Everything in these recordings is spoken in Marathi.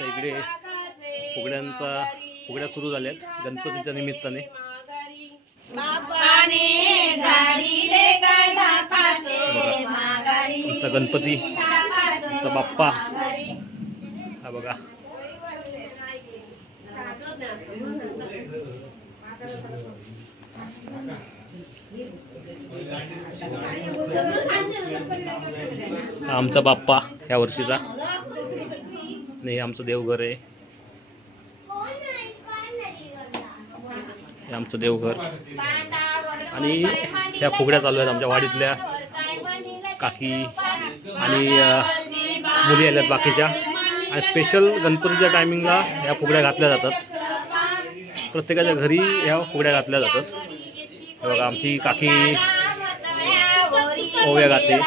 आमच्या इकडे फुगड्या सुरू झाल्यात गणपतीच्या निमित्ताने। आमचा गणपती, आमचा बाप्पा हा बघा। आमचा बाप्पा या वर्षीचा नाही, आमचं देवघर आहे, आमचं देवघर। आणि ह्या फुगड्या चालू आहेत आमच्या वाडीतल्या, काकी आणि मुली आल्यात बाकीच्या। आणि स्पेशल गणपतीच्या टायमिंगला ह्या फुगड्या घातल्या जातात, प्रत्येकाच्या घरी ह्या फुगड्या घातल्या जातात। बघा आमची काकी ओव्या गाते।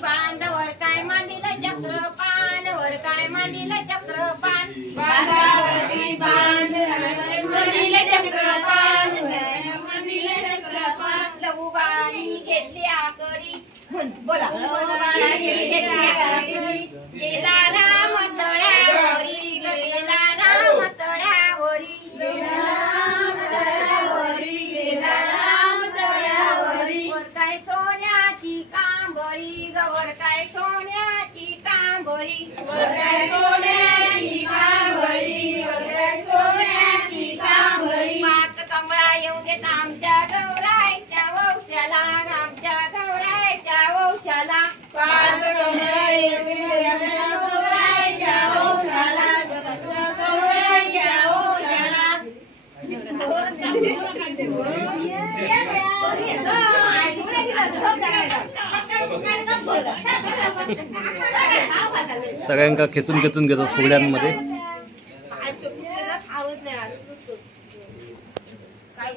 बांधावर काय मांडीला चक्रपान, वर काय मांडीला चक्रपान, बांधावरती मांडीला चक्रपान, मांडीला चक्रपान, लहूबाई घेतली आकडी, बोला घेतली आकडी, गेला राम तळ्यावरी, गेला राम तळ्यावरी, गेला राम तळ्यावरी, वर काय सोन्याची कांबळी, वर काय सोन्याची कांबळी, वर काय सोन्याची कांबळी, वर काय सोन्याची कांबळी, पाच कमळा येऊ देत आमच्या गौराईच्या वंशाला, आमच्या गौराईच्या वंशाला, पाच कमळा येऊ देत आमच्या गौराईच्या वंशाला, गौराईच्या वंशाला। सगळ्यांका खेचून खेचून घेतात फुगड्यांमध्ये। काय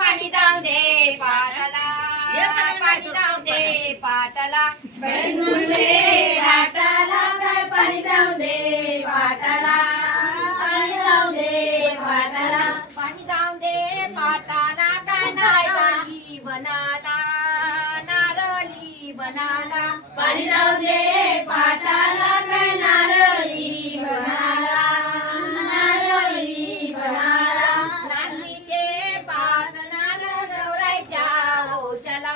पाणी जाऊ दे पाटाला, पाणी जाऊ दे पाटाला, राटाला काय पाणी जाऊ दे पाटाला, पाणी जाऊ दे पाटाला, पाणी जाऊ दे पाटाला, काय नारळी बनाला, नारळी बनाला, पाणी जाऊ दे पाटाला, काय नारळी बनाला, नारळी बनाला, नारळीचे पाच नारळ गौराईच्या ओशाला,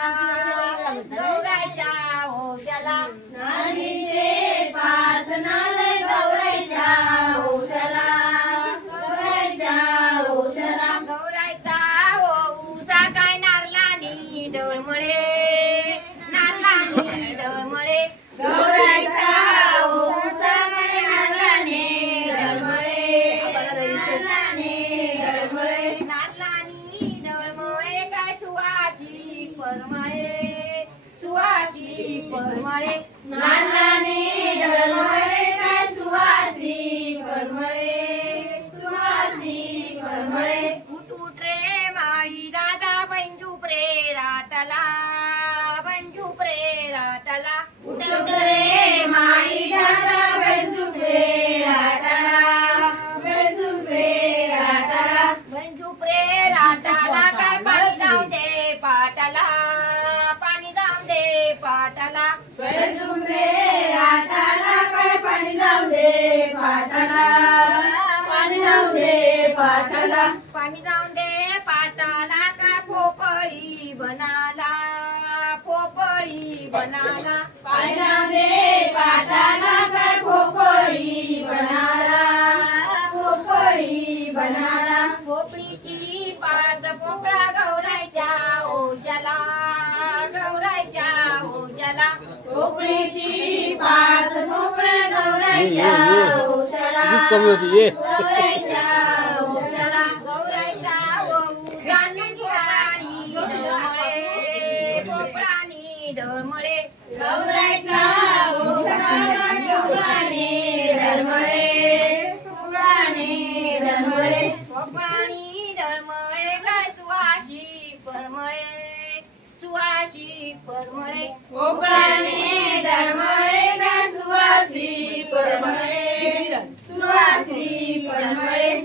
गौराईच्या ओशाला, नारळीचे पाच नारळ गौराईच्या ओशाला, गौराईच्या ओशाला, गौराईचा ओसा काय नारळानी डळमळे, नारळानी डळमळे, गौराईचा ओसा काय नारळानी डळमळे, नारळानी डळमळे, नारळानी डळमळे काय सुवासी परमळे, सुवासी परमळे, नारळानी डळमळे काय सुवासी परमळे, सुवासी परमळे, उठ उठ रे माई दादा बंजू प्रे राटला, बंजू प्रे राटला, उठ उठ रे माई दादा बंजू प्रे राटला, बंजू प्रे राटला, बंजू प्रे राटला, काय पाणी जाऊ दे पाटाला, पाणी जाऊ दे पाटाला, बंजू प्रे राटला, काय पाणी जाऊ दे पाटाला, पाणी जाऊ दे पाटाला, पाणी जाऊ दे पाटाला, काय पोपळी बनाला, पोपळी बनाला, पाणी जाऊ दे पाटाला, काय पोपळी बनाला, पोपळी बनाला, पोपळीची पाच पोपळा गौरा गौराईच्या औषला कमी होती ये गौराईच्या औषला गौराईचा जाणून पोपळानी डळमळे पोपळानी डळमळे गौराईचा पोपळानी डळमळे पोपळानी डळमळे पोपळानी डळमळे गाय सुवाची परमळे सुवाची परमळे पोपळानी डळमळे गाय सुवाची परमळे सुवाची परमळे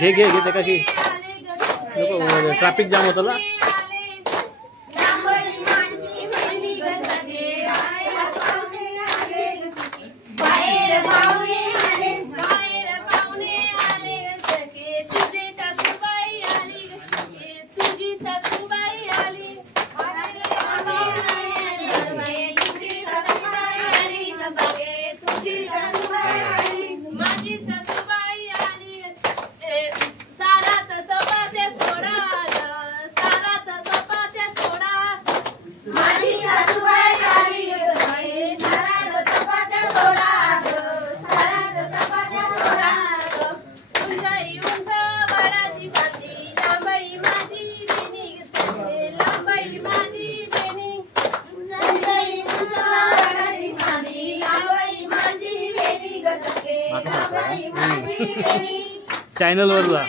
घे घे घेते का की नको ट्रॅफिक जाम होतं ना चॅनल वर जा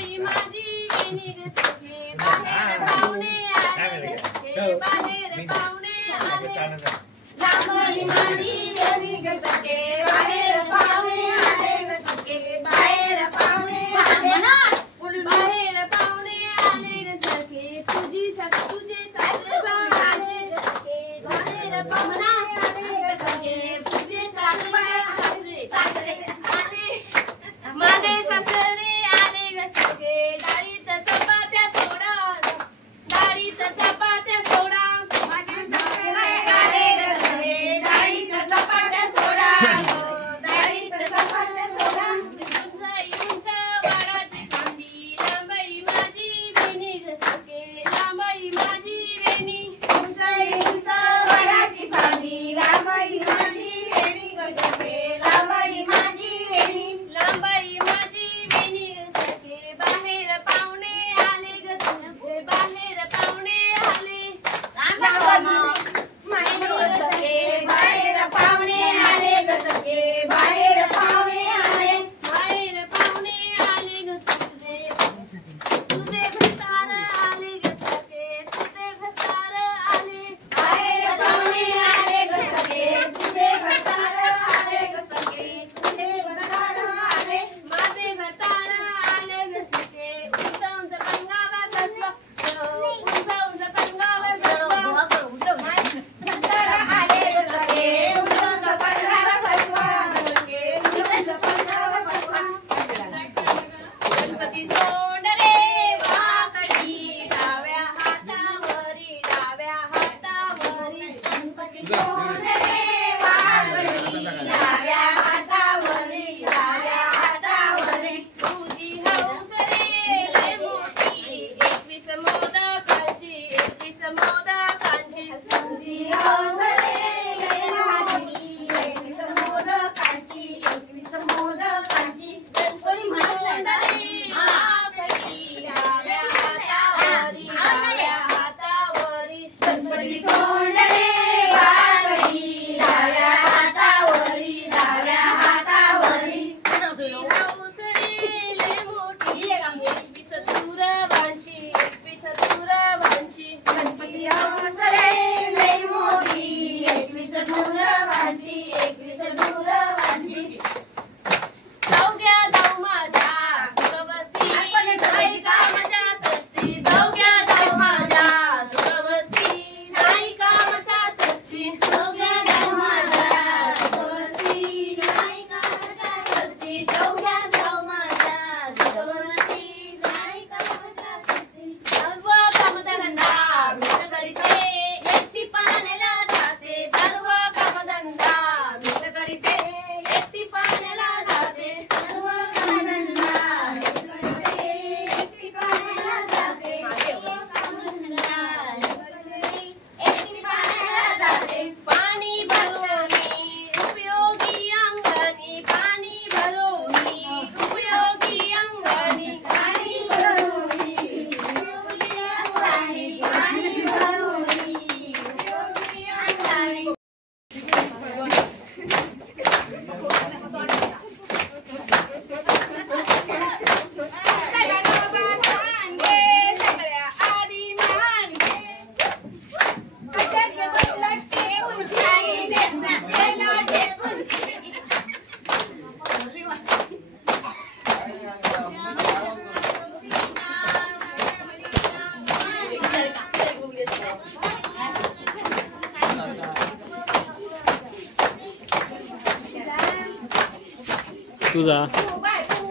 तुझा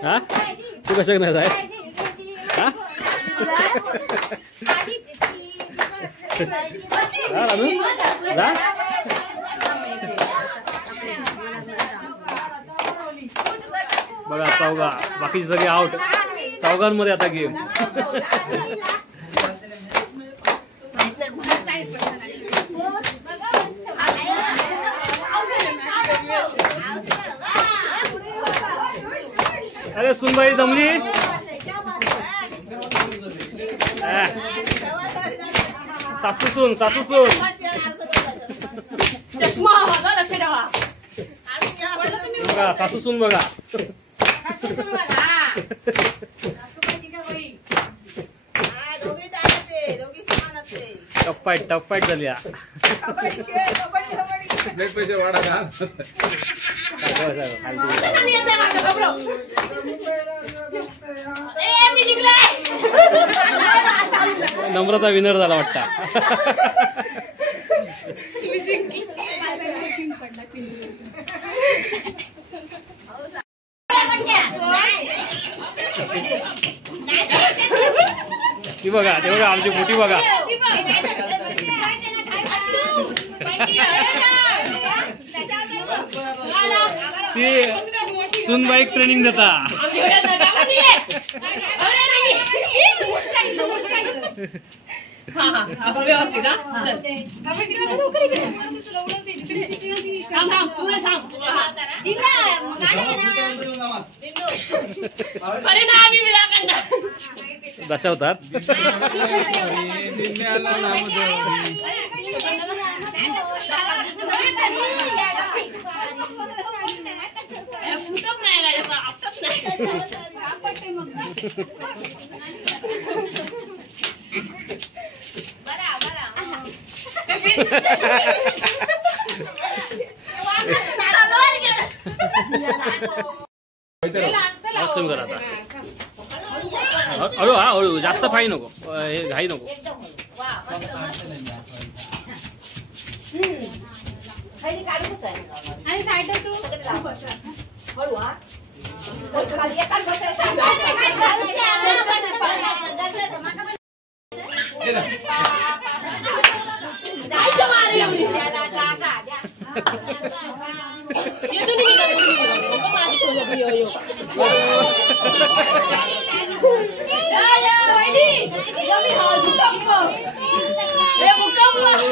हा तू कशा नाही जाय हा बघा चौघा बाकीचे सगळे आउट चौघांमध्ये आता गेम अरे सुनबाई दमली सासू सून बघा सासू सून बघा टफ फाईट झाली नम्रता विनर झाला वाटता ती बघा ते बघा आमची मोठी बघा ती सुनबाई ट्रेनिंग देता दशावतार हळू हा हळू जास्त फाई नको हे घाई नको आणि साईड तू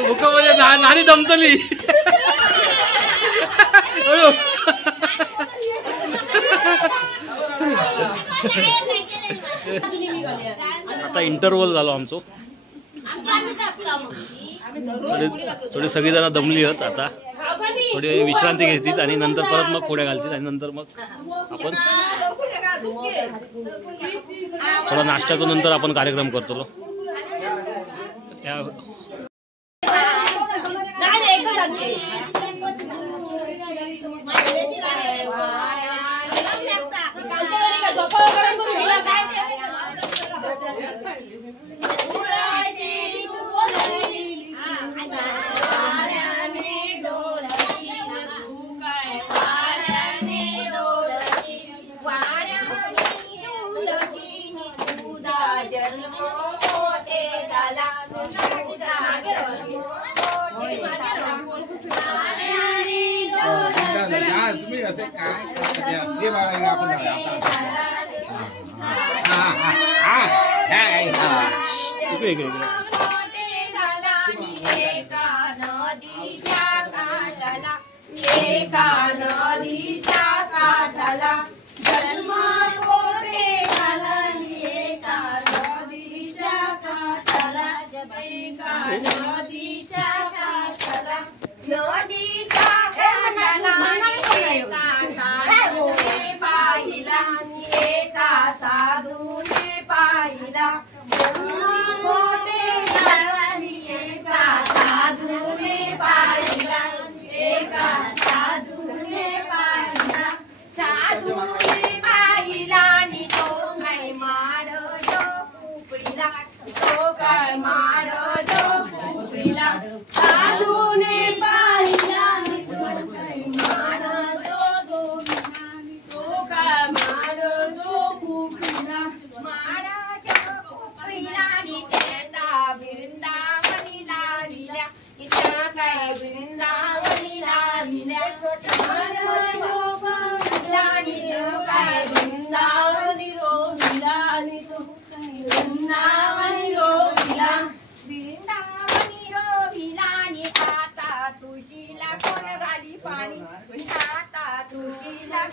मुखामध्ये नानी दमतली आता इंटरव्हल झालो आमचो थोडी सगळी जण दमली आहेत आता थोडी विश्रांती घेतील आणि नंतर परत मग पोळ्या घालतील आणि नंतर मग आपण थोडा नाश्त्याच्या नंतर आपण कार्यक्रम करतो तुम्ही असे काय आपण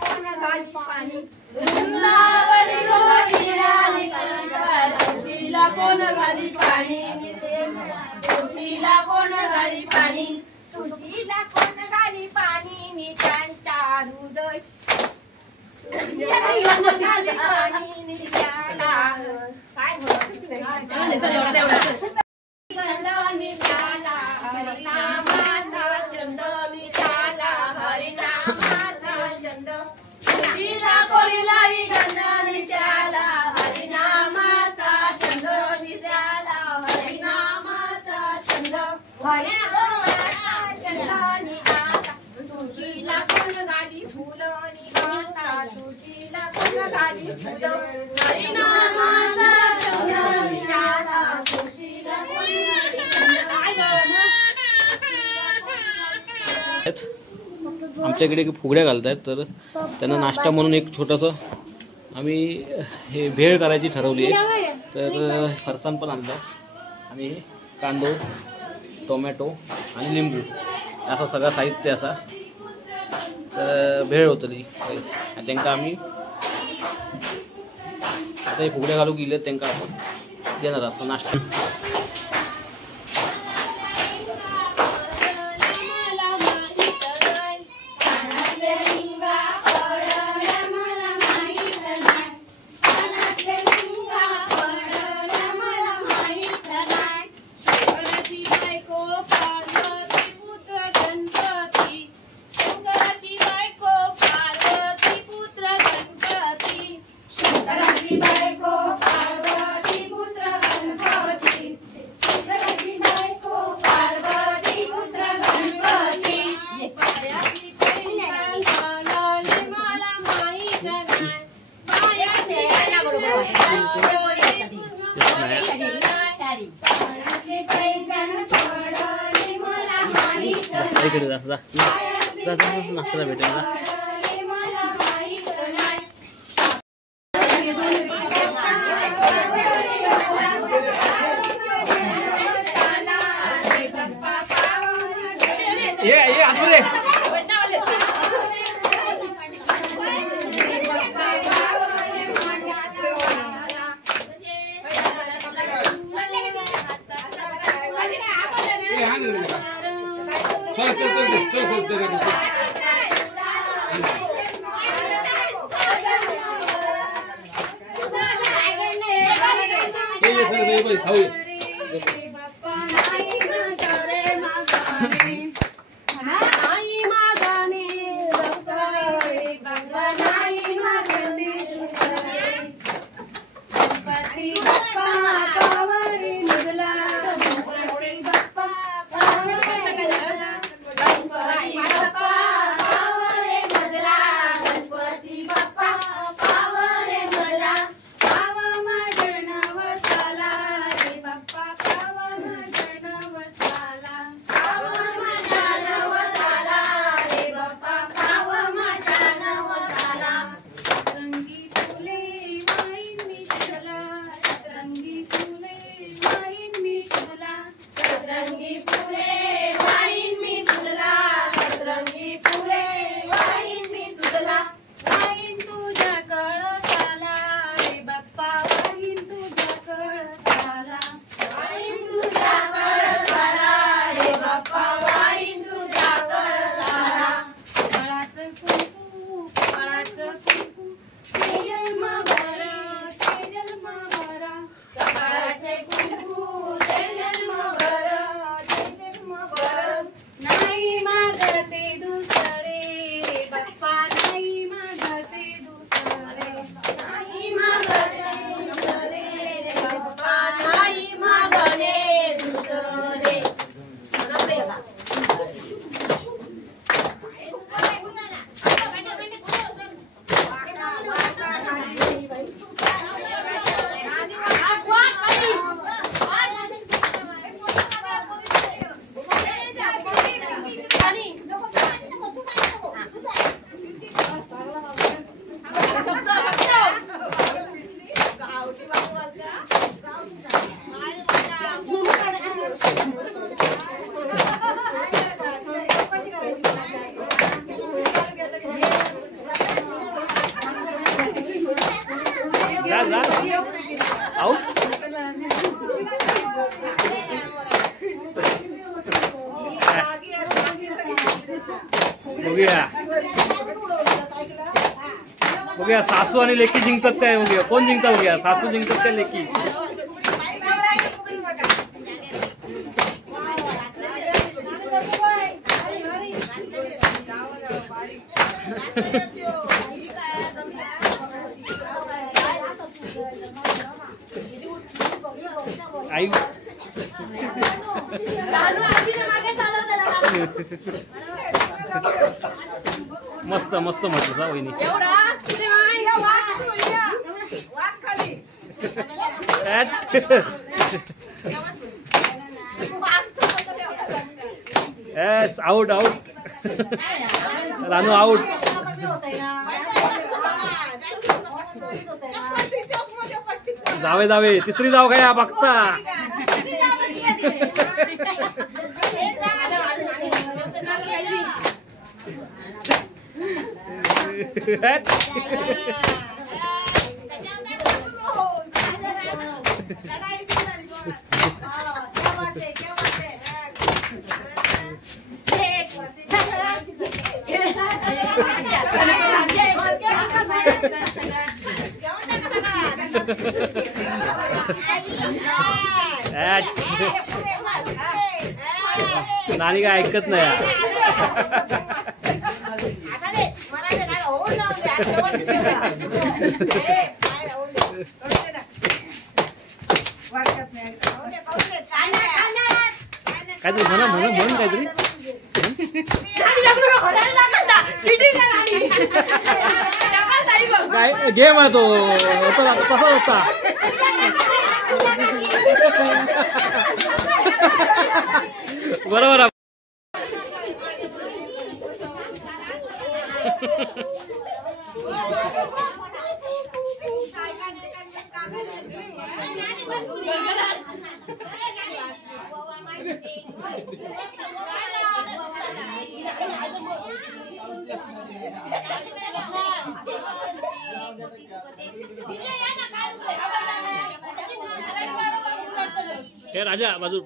कोण घाली पाणी वृंदावनी गोपियाली तुळशीला कोण घाली पाणी तुळशीला कोण घाली पाणी तुळशीला कोण घाली पाणी नित्यांचा हृदय घाली पाणी नित्याला काय चंदनी झाला हरिनामाचा चंद मिळाला हरिनामाचा चंद तुळशीला कोणी लावी चंदनी झाला हरिनामाचा चंद मिळाला हरिनामाचा चंद हरिनामाचा चंदनी आता तुळशीला कोण घाली फुलनी आता तुळशीला कोण घाली फुल हरिनामाचा चंद मिळाला तुळशीला आमच्याकडे फुगड्या घालतात तर त्यांना नाश्ता म्हणून एक छोटंसं आम्ही हे भेळ करायची ठरवली आहे. तर फरसाण पण आणलं आणि कांदो टोमॅटो आणि लिंबू असं सगळं साहित्य असा तर भेळ होतली त्यांना आम्ही आता हे फुगड्या घालू गेले त्यांना आपण देणार असं नाश्ता. इकडे जा नाश्त्याला भेटेल ना. ये आतमध्ये बघूया सासू आणि लेकी जिंकतात काय. बघूया कोण जिंकतात. बघूया सासू जिंकतात काय लेकी. आई मस्त मस्त म्हटलं सा वहिनी. Out out Ranu out. जावे जावे तिसरी जाव काय बघता. नानी काय ऐकत नाही. काहीतरी म्हणा म्हणून म्हणून काहीतरी काय गेम आहे तो तसा होता. बरोबर. हे राजा बाजू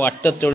वाटत तेवढं.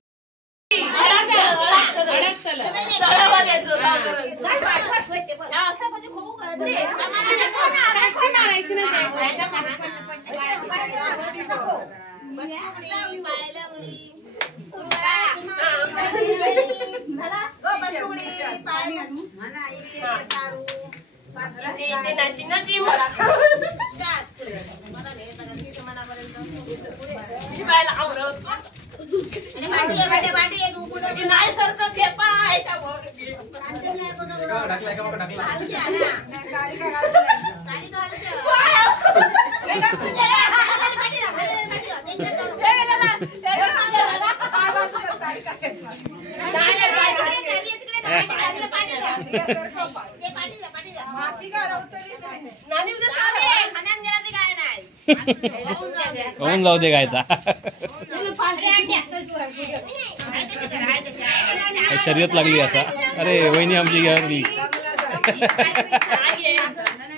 होऊन जाऊ दे गायचा. शर्यत लागली असा. अरे वहिनी आमची घ्यावी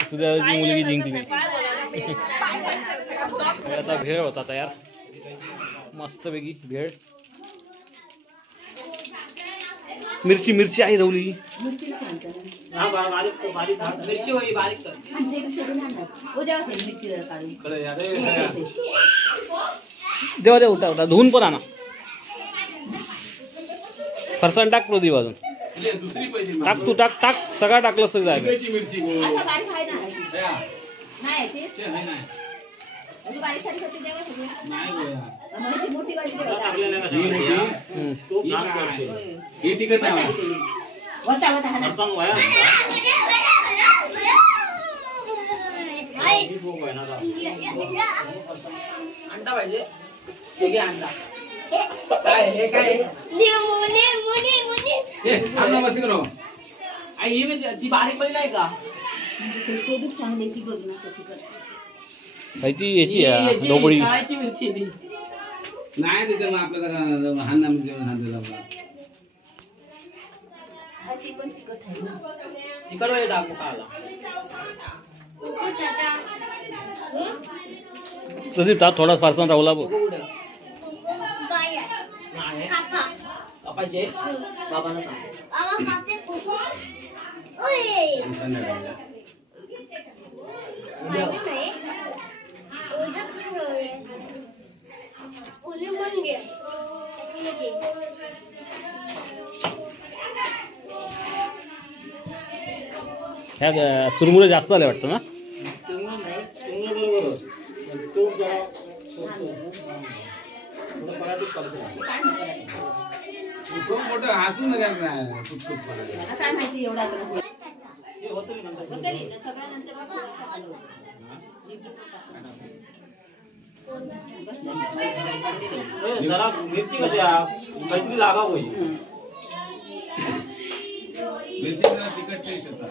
सुधाची मुलगी जिंकली. आता भेळ होता तयार मस्तपैकी भेळ. मिरची मिरची आहे रवली. देवा दे उठा उठा धुवून पण आणा. फरसाण टाक प्रदीप अजून टाक. तू टाक टाक सगळा टाकलं तरी जाय. नाही गोया. मोठी वाटी ही तिकट नाही. अंडा पाहिजे अंडा काय हे काय आई ही म्हणजे ती बारीक पण नाही का ती याची आहे डोबळी. कायची मिरची ती नाही तिथे मग आपल्या जरा हान नाम जेवण हान दिला तिकड वेळ टाकू खायला प्रदीप ता थोडा फारसा राहुला बघ. पाहिजे बाबांना सांग ह्या चुरमुरे जास्त आले वाटतं ना. खूप मोठं हसून काय माहिती एवढा जरा मिरची कशी काहीतरी लागा होईल. मिरची तिकट टेस्ट होता.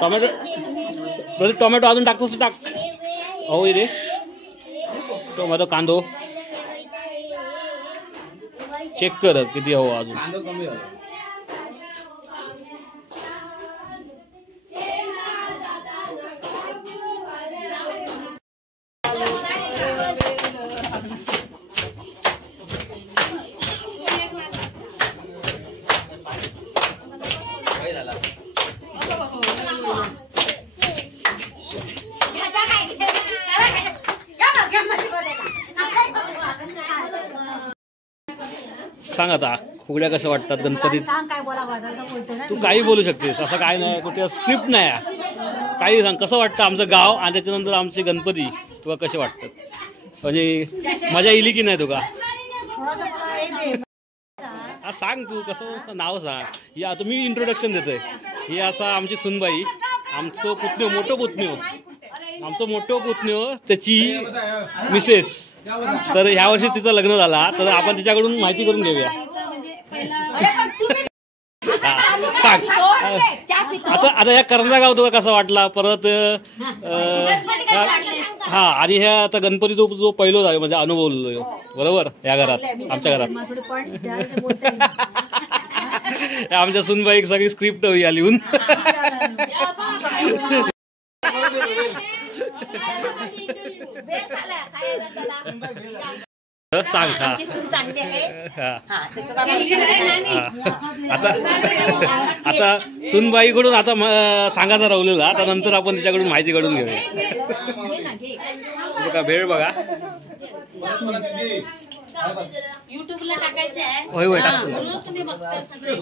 टोमॅटो प्रदीप टोमॅटो अजून टाकतोस टाक. हो रे टोमॅटो कांदो चेक कर किती हवं अजून. कांदा कमी झाला. सांग आता फुगड्या कशा वाटतात गणपतीत. तू काही बोलू शकतेस असं काय नाही कुठे स्क्रिप्ट नाही. काही सांग कसं वाटतं आमचं गाव आणि त्याच्यानंतर आमचे गणपती तुला कसे वाटतात. म्हणजे मजा येईल की नाही तुका. हा सांग तू कसं नाव सांग. या तुम्ही इंट्रोडक्शन देतोय. ही असा आमची सुनबाई आमचं पुतण्यो मोठं पुतण्यो त्याची मिसेस. तर ह्या वर्षी तिचं लग्न झाला तर आपण तिच्याकडून माहिती करून घेऊया. सांग आता या करंजा गाव तुला कसा वाटला परत. हा आणि ह्या आता गणपती जो पहिलो आहे म्हणजे अनुभवलो बरोबर या घरात आमच्या घरात. आमच्या सुनबाई सगळी स्क्रिप्ट या लिहून सांग. आता सुनबाईकडून आता सांगायचा राहुलेला आता नंतर आपण तिच्याकडून माहिती काढून घेऊया. का भेळ बघा युट्यूबला टाकायचं आहे. होय होय टाकतो. तुम्ही बघता सगळे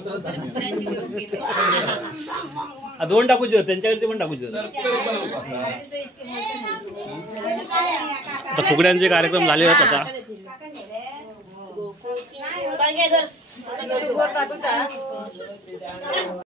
2 टाकूचे त्यांच्याकडचे पण टाकूचे. आता फुगड्यांचे कार्यक्रम झाले आहेत आता.